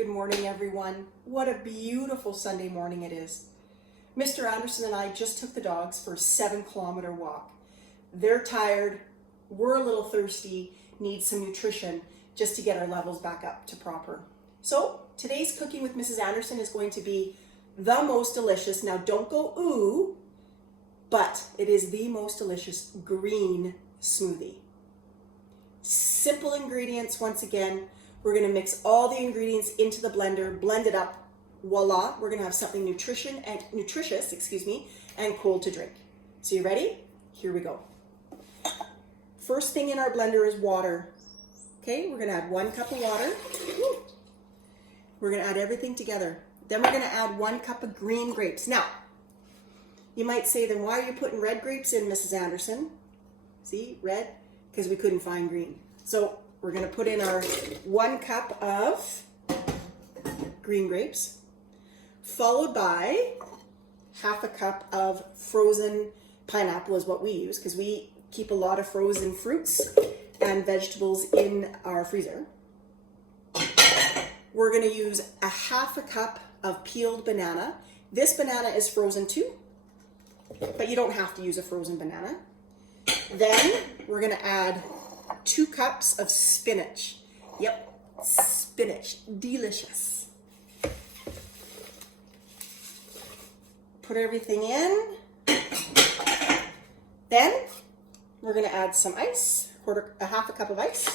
Good morning, everyone. What a beautiful Sunday morning it is. Mr. Anderson and I just took the dogs for a 7-kilometer walk. They're tired, we're a little thirsty, need some nutrition just to get our levels back up to proper. So today's Cooking with Mrs. Anderson is going to be the most delicious, now don't go ooh, but it is the most delicious green smoothie. Simple ingredients once again. We're going to mix all the ingredients into the blender, blend it up. Voila, we're going to have something nutritious, and cold to drink. So you ready? Here we go. First thing in our blender is water. Okay, we're going to add 1 cup of water. We're going to add everything together. Then we're going to add 1 cup of green grapes. Now, you might say, then why are you putting red grapes in, Mrs. Anderson? See, red? Because we couldn't find green. So we're going to put in our 1 cup of green grapes, followed by half a cup of frozen pineapple is what we use because we keep a lot of frozen fruits and vegetables in our freezer. We're going to use a half a cup of peeled banana. This banana is frozen too, but you don't have to use a frozen banana. Then we're going to add 2 cups of spinach. Yep, spinach, delicious. Put everything in. Then we're going to add some ice, a half a cup of ice.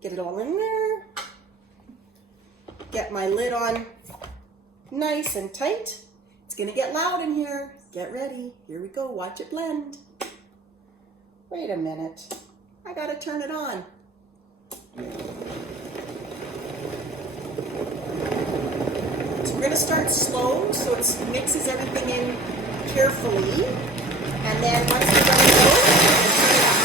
Get it all in there. Get my lid on nice and tight. It's going to get loud in here. Get ready. Here we go. Watch it blend. Wait a minute. I gotta turn it on. So we're gonna start slow so it mixes everything in carefully. And then once we're done with it, we'll turn it up.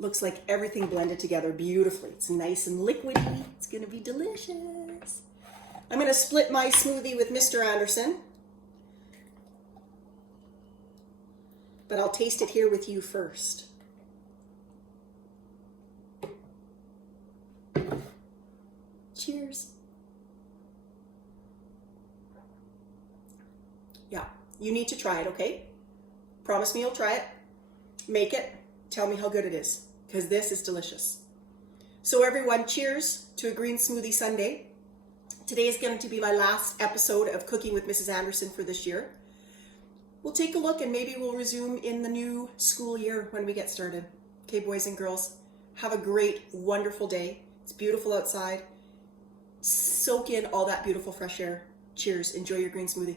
Looks like everything blended together beautifully. It's nice and liquidy. It's gonna be delicious. I'm gonna split my smoothie with Mr. Anderson, but I'll taste it here with you first. Cheers. Yeah, you need to try it, okay? Promise me you'll try it. Make it. Tell me how good it is, because this is delicious. So everyone, cheers to a green smoothie Sunday. Today is going to be my last episode of Cooking with Mrs. Anderson for this year. We'll take a look and maybe we'll resume in the new school year when we get started. Okay, boys and girls, have a great, wonderful day. It's beautiful outside. Soak in all that beautiful fresh air. Cheers. Enjoy your green smoothie.